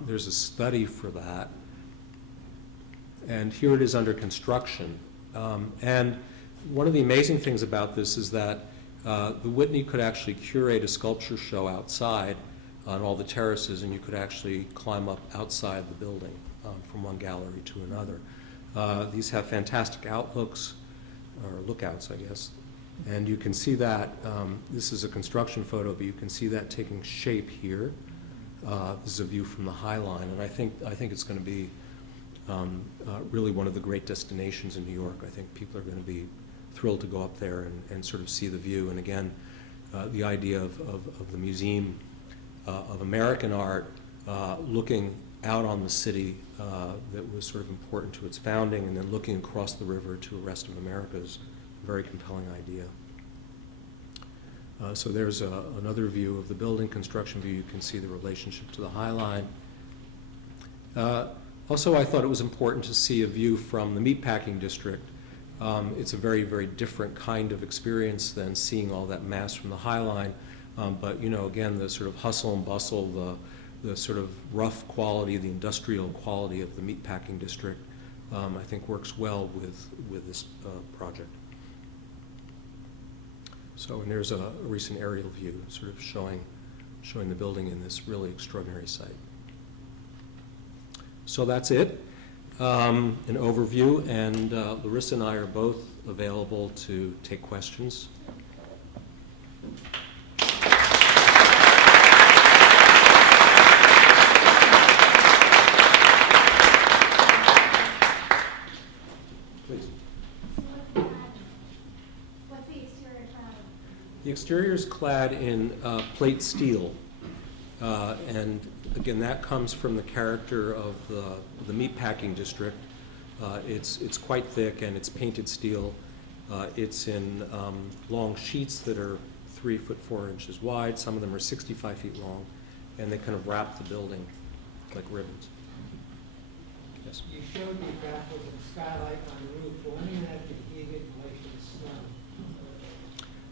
There's a study for that. And here it is under construction. And one of the amazing things about this is that the Whitney could actually curate a sculpture show outside on all the terraces, and you could actually climb up outside the building from one gallery to another. These have fantastic outlooks, or lookouts, I guess. And you can see that, this is a construction photo, but you can see that taking shape here. This is a view from the High Line, and I think it's going to be really one of the great destinations in New York. I think people are going to be thrilled to go up there and sort of see the view. And again, the idea of the Museum of American Art looking out on the city that was sort of important to its founding, and then looking across the river to the rest of America is a very compelling idea. So there's another view of the building, construction view. You can see the relationship to the High Line. Also, I thought it was important to see a view from the Meatpacking District. It's a very, very different kind of experience than seeing all that mass from the High Line. But, you know, again, the sort of hustle and bustle, the sort of rough quality, the industrial quality of the Meatpacking District, I think works well with this project. So, and there's a recent aerial view sort of showing the building in this really extraordinary site. So that's it, an overview, and Larissa and I are both available to take questions. Please. What's the exterior clad? The exterior is clad in plate steel, and again, that comes from the character of the Meatpacking District. It's quite thick, and it's painted steel. It's in long sheets that are 3 foot 4 inches wide. Some of them are 65 feet long, and they kind of wrap the building like ribbons. Yes. You showed me a graph of the skylight on the roof. Will any of that be heated in relation to snow?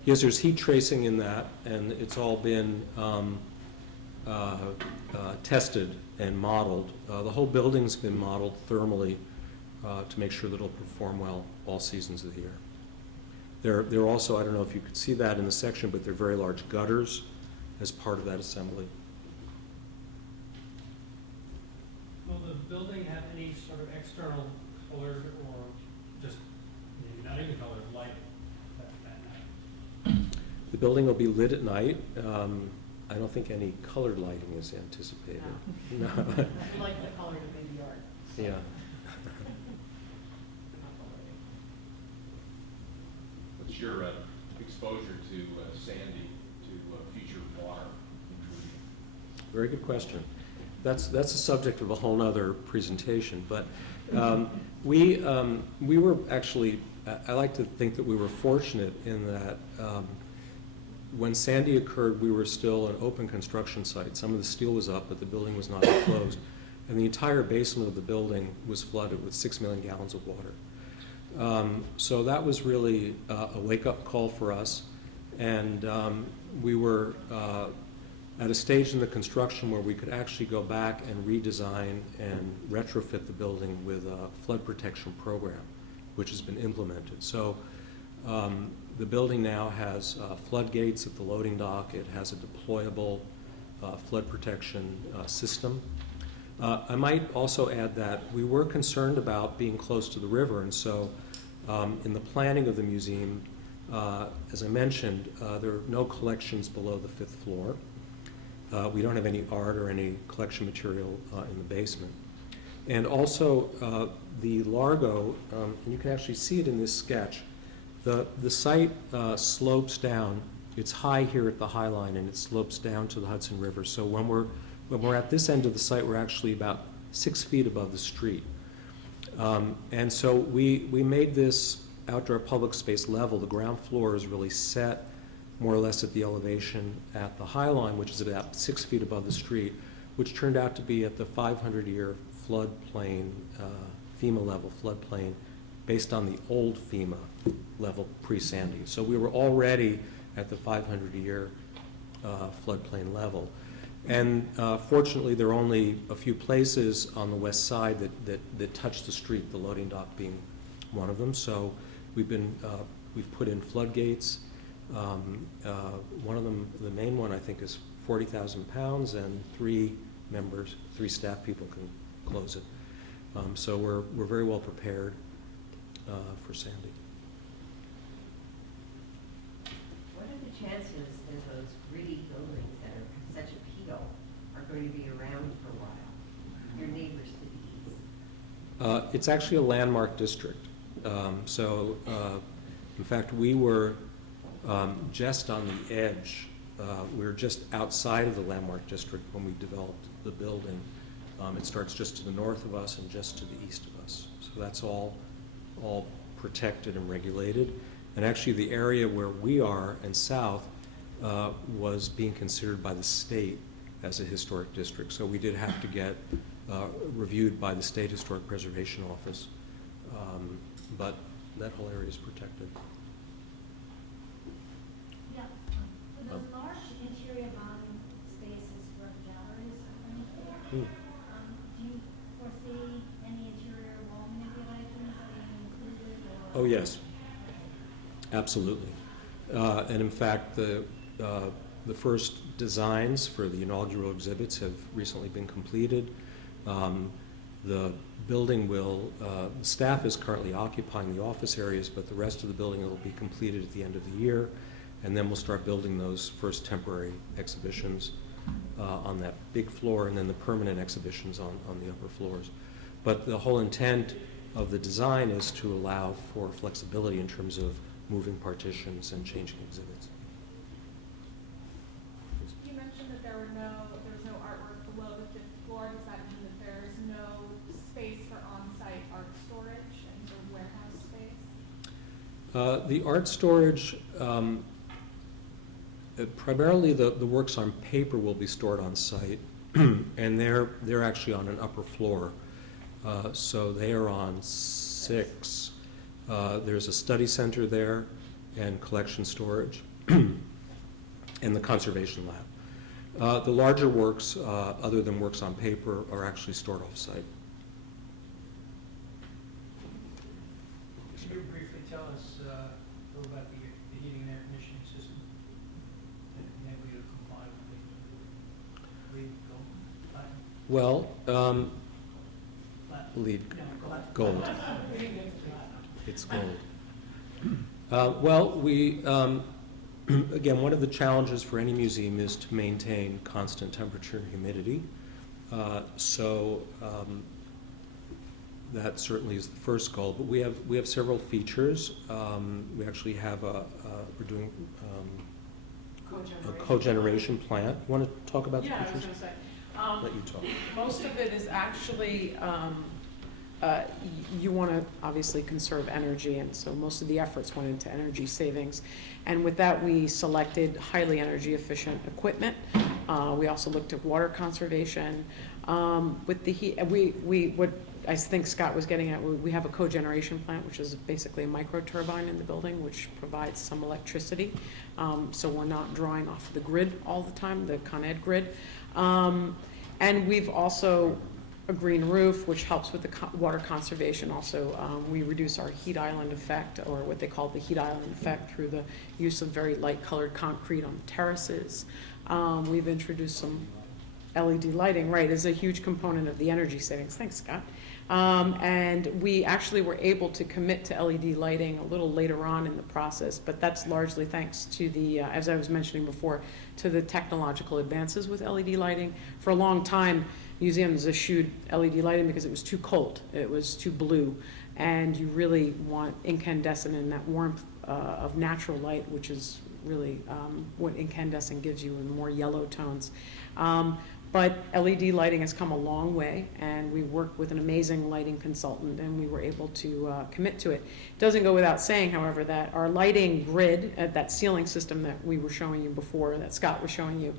Yes, there's heat tracing in that, and it's all been tested and modeled. The whole building's been modeled thermally to make sure that it'll perform well all seasons of the year. There are also, I don't know if you could see that in the section, but there are very large gutters as part of that assembly. Will the building have any sort of external colored or just maybe not even colored light at night? The building will be lit at night. I don't think any colored lighting is anticipated. No. I like the color to be the art. Yeah. What's your exposure to Sandy, to future water intrusion? Very good question. That's the subject of a whole nother presentation. But we were actually, I like to think that we were fortunate in that when Sandy occurred, we were still an open construction site. Some of the steel was up, but the building was not enclosed. And the entire basement of the building was flooded with 6 million gallons of water. So that was really a wake-up call for us. And we were at a stage in the construction where we could actually go back and redesign and retrofit the building with a flood protection program, which has been implemented. So the building now has floodgates at the loading dock. It has a deployable flood protection system. I might also add that we were concerned about being close to the river, and so in the planning of the museum, as I mentioned, there are no collections below the 5th floor. We don't have any art or any collection material in the basement. And also the Largo, and you can actually see it in this sketch, the site slopes down. It's high here at the High Line, and it slopes down to the Hudson River. So when we're at this end of the site, we're actually about 6 feet above the street. And so we made this outdoor public space level. The ground floor is really set more or less at the elevation at the High Line, which is about 6 feet above the street, which turned out to be at the 500-year floodplain, FEMA level floodplain, based on the old FEMA level pre-Sandy. So we were already at the 500-year floodplain level. And fortunately, there are only a few places on the west side that touch the street, the loading dock being one of them. So we've put in floodgates. One of them, the main one, I think, is 40,000 pounds, and 3 staff people can close it. So we're very well prepared for Sandy. What are the chances that those gritty buildings that are such appeal are going to be around for a while? Your neighbors to the east. It's actually a landmark district. In fact, we were just on the edge. We were just outside of the landmark district when we developed the building. It starts just to the north of us and just to the east of us. So that's all protected and regulated. And actually, the area where we are and south was being considered by the state as a historic district. So we did have to get reviewed by the State Historic Preservation Office. But that whole area is protected. Yeah, for those large interior bonding spaces for galleries or anything, do you foresee any interior wall manipulations being included or? Oh, yes. Absolutely. And in fact, the first designs for the inaugural exhibits have recently been completed. The building will, staff is currently occupying the office areas, but the rest of the building will be completed at the end of the year, and then we'll start building those first temporary exhibitions on that big floor, and then the permanent exhibitions on the upper floors. But the whole intent of the design is to allow for flexibility in terms of moving partitions and changing exhibits. You mentioned that there was no artwork below the 5th floor. Does that mean that there's no space for on-site art storage and sort of warehouse space? The art storage, primarily the works on paper will be stored on site, and they're actually on an upper floor. So they are on 6. There's a study center there and collection storage and the conservation lab. The larger works, other than works on paper, are actually stored off-site. Could you briefly tell us a little about the heating and air conditioning system that enable you to comply with the LEED gold? Well, LEED gold. It's gold. Well, we, again, one of the challenges for any museum is to maintain constant temperature and humidity. That certainly is the first goal, but we have several features. We actually have we're doing a cogeneration plant. You want to talk about the Yeah, I was features? going to say. Let you talk. Most of it is actually, you want to obviously conserve energy, and so most of the efforts went into energy savings. And with that, we selected highly energy efficient equipment. We also looked at water conservation. With the heat, what I think Scott was getting at, we have a cogeneration plant, which is basically a micro turbine in the building, which provides some electricity. So we're not drawing off the grid all the time, the Con Ed grid. And we've also a green roof, which helps with the water conservation. Also, we reduce our heat island effect, or what they call the heat island effect, through the use of very light colored concrete on terraces. We've introduced some LED lighting, right, is a huge component of the energy savings. Thanks, Scott. And we actually were able to commit to LED lighting a little later on in the process, but that's largely thanks to the, as I was mentioning before, to the technological advances with LED lighting. For a long time, museums eschewed LED lighting because it was too cold, it was too blue, and you really want incandescent and that warmth of natural light, which is really what incandescent gives you in more yellow tones. But LED lighting has come a long way, and we worked with an amazing lighting consultant, and we were able to commit to it. Doesn't go without saying, however, that our lighting grid, that ceiling system that we were showing you before, that Scott was showing you,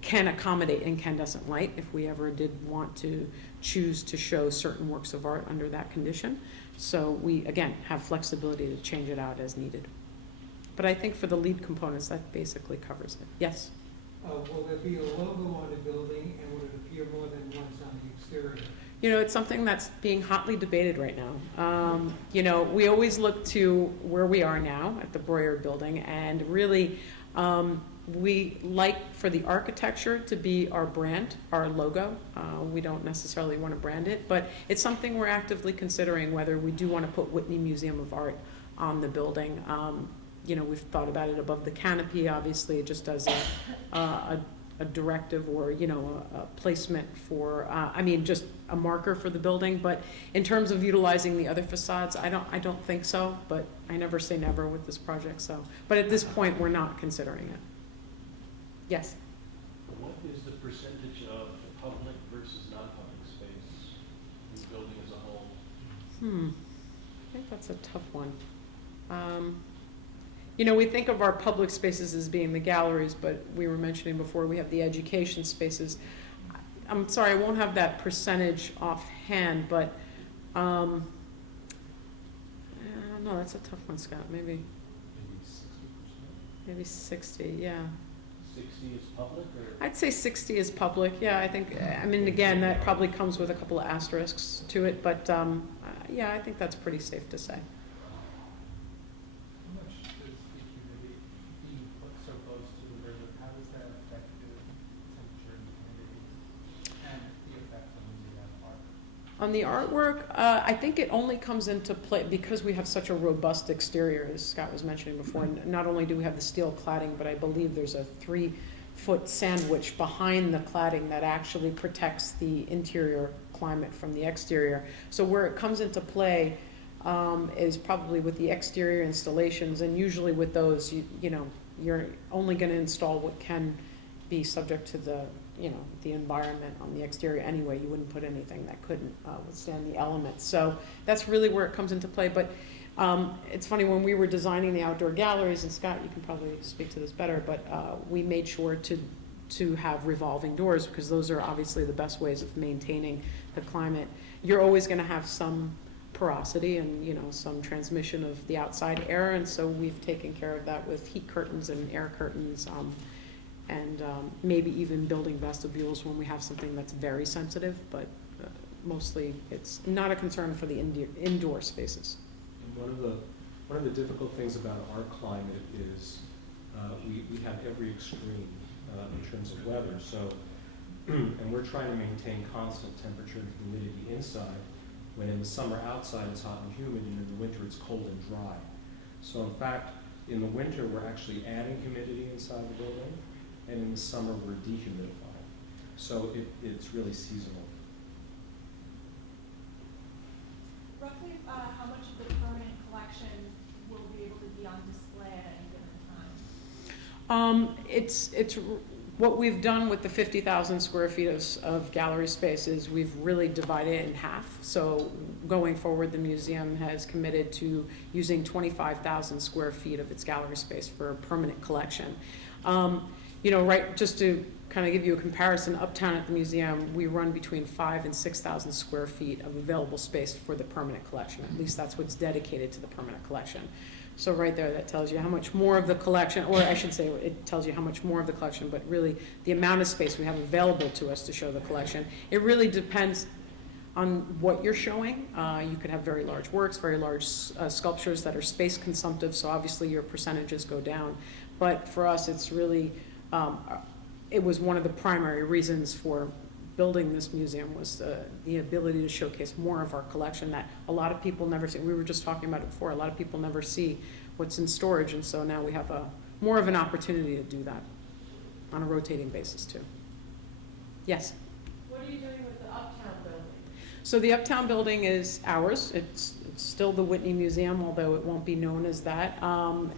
can accommodate incandescent light if we ever did want to choose to show certain works of art under that condition. So we, again, have flexibility to change it out as needed. But I think for the lead components, that basically covers it. Yes? Will there be a logo on the building, and will it appear more than once on the exterior? You know, it's something that's being hotly debated right now. You know, we always look to where we are now at the Breuer Building, and really, we like for the architecture to be our brand, our logo. We don't necessarily want to brand it, but it's something we're actively considering whether we do want to put Whitney Museum of Art on the building. You know, we've thought about it above the canopy, obviously, just as a directive or, you know, a placement for, I mean, just a marker for the building. But in terms of utilizing the other facades, I don't think so, but I never say never with this project, so. But at this point, we're not considering it. Yes? What is the percentage of public versus non-public space in the building as a whole? I think that's a tough one. You know, we think of our public spaces as being the galleries, but we were mentioning before we have the education spaces. I'm sorry, I won't have that percentage offhand, but I don't know, that's a tough one, Scott. Maybe 60%? maybe 60, yeah. 60 is public, or? I'd say 60 is public, yeah. I think, I mean, again, that probably comes with a couple of asterisks to it, but yeah, I think that's pretty safe to say. How much does the humidity being put so close to the river, how does that affect the temperature and humidity and the effect on the art? On the artwork, I think it only comes into play because we have such a robust exterior, as Scott was mentioning before. Not only do we have the steel cladding, but I believe there's a 3-foot sandwich behind the cladding that actually protects the interior climate from the exterior. So where it comes into play is probably with the exterior installations, and usually with those, you know, you're only going to install what can be subject to the, you know, the environment on the exterior anyway. You wouldn't put anything that couldn't withstand the elements. So that's really where it comes into play. But it's funny, when we were designing the outdoor galleries, and Scott, you can probably speak to this better, but we made sure to have revolving doors, because those are obviously the best ways of maintaining the climate. You're always going to have some porosity and, you know, some transmission of the outside air, and so we've taken care of that with heat curtains and air curtains, and maybe even building vestibules when we have something that's very sensitive, but mostly it's not a concern for the indoor spaces. And one of the difficult things about our climate is we have every extreme in terms of weather. So, and we're trying to maintain constant temperature and humidity inside, when in the summer outside it's hot and humid, and in the winter it's cold and dry. So in fact, in the winter we're actually adding humidity inside the building, and in the summer we're dehumidifying. So it's really seasonal. Roughly, how much of the permanent collection will be able to be on display at any given time? It's what we've done with the 50,000 square feet of gallery space is we've really divided it in half. So going forward, the museum has committed to using 25,000 square feet of its gallery space for a permanent collection. You know, right, just to kind of give you a comparison, uptown at the museum, we run between 5,000 and 6,000 square feet of available space for the permanent collection. At least that's what's dedicated to the permanent collection. So right there, that tells you how much more of the collection, or I should say it tells you how much more of the collection, but really the amount of space we have available to us to show the collection. It really depends on what you're showing. You could have very large works, very large sculptures that are space consumptive, so obviously your percentages go down. But for us, it's really, it was one of the primary reasons for building this museum, was the ability to showcase more of our collection that a lot of people never see. We were just talking about it before. A lot of people never see what's in storage, and so now we have more of an opportunity to do that on a rotating basis too. Yes? What are you doing with the Uptown building? So the Uptown building is ours. still the Whitney Museum, although it won't be known as that.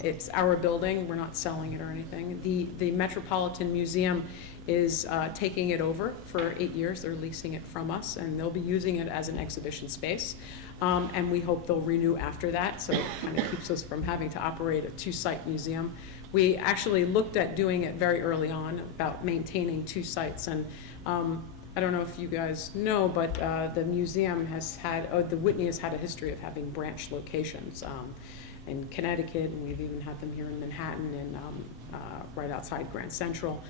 It's our building, we're not selling it or anything. The Metropolitan Museum is taking it over for 8 years. They're leasing it from us, and they'll be using it as an exhibition space. And we hope they'll renew after that, so it kind of keeps us from having to operate a two-site museum. We actually looked at doing it very early on, about maintaining 2 sites, and I don't know if you guys know, but the museum has had, the Whitney has had a history of having branch locations in Connecticut, and we've even had them here in Manhattan and right outside Grand Central.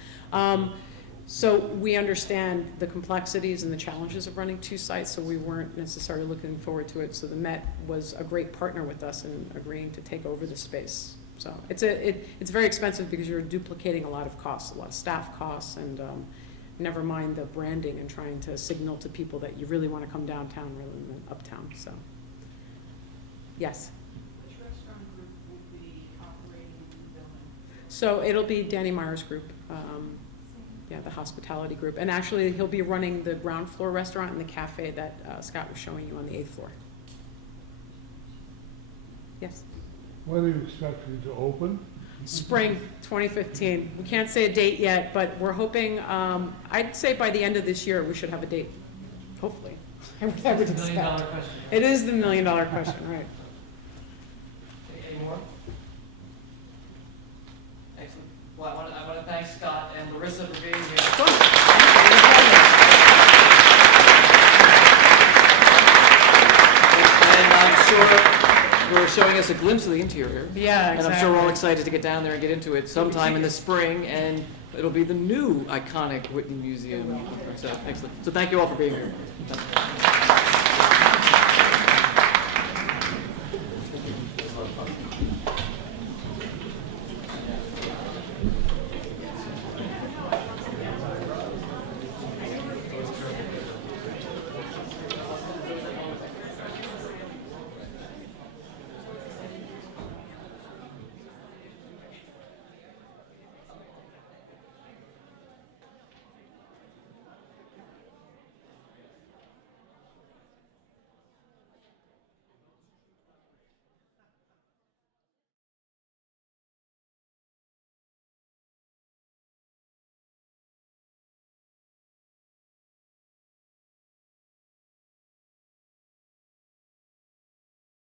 So we understand the complexities and the challenges of running 2 sites, so we weren't necessarily looking forward to it. So the Met was a great partner with us in agreeing to take over the space. So it's very expensive because you're duplicating a lot of costs, a lot of staff costs, and never mind the branding and trying to signal to people that you really want to come downtown rather than uptown. So, yes. Which restaurant group will be operating the building? So it'll be Danny Meyer's group. Yeah, the hospitality group. And actually, he'll be running the ground floor restaurant and the cafe that Scott was showing you on the 8th floor. Yes? When are you expecting to open? Spring 2015. We can't say a date yet, but we're hoping, I'd say by the end of this year, we should have a date, hopefully. I would It's a $1 million question. It is the $1 million question, right. Any more? Excellent. Well, I want to thank Scott and Larissa for being here. And I'm sure you're showing us a glimpse of the interior. Yeah, And I'm sure we're all excited to get down there and get into it sometime in the spring, and it'll be the new iconic Whitney Museum. So, excellent. So thank you all for being here.